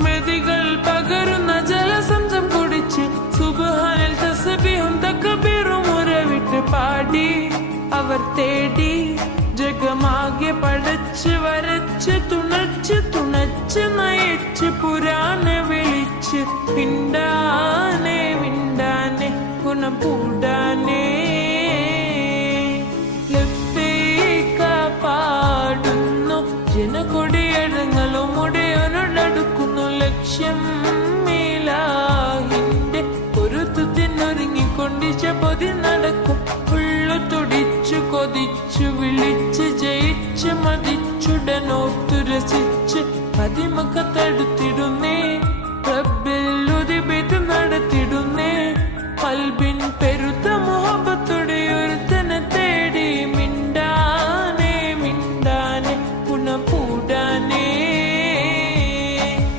സ്മൃതികൾ പകരുന്ന ജലസംസം കുടിച്ച് സുബ്ഹാനൽ തസ്ബീഹും തക്ബീറും ഉരവിട്ട് പാടി അവർ തേടി ജഗമാകെ പടച്ച് വരച്ച് തുണച്ച് നയിച്ച് പുരാനെ വിളിച്ച് മിണ്ടാനെ ഗുണം കൂടാനേ ലബ്ബൈക പാടുന്നു ജനകൊടിയടങ്ങളും ഉടയോനോടടുക്കുന്നു ലക്ഷ്യം ഇലാഹിന്റെ പൊരുത്തത്തിനൊരുങ്ങിക്കൊണ്ടിച്ച പൊതി നടക്കും ഉള്ളു തുടിച്ചു കൊതിച്ചു വിളിച്ച് ജയിച്ച് മതിച്ചുടനോത്തു രസിച്ച് പതിമക്കത്തടുത്തി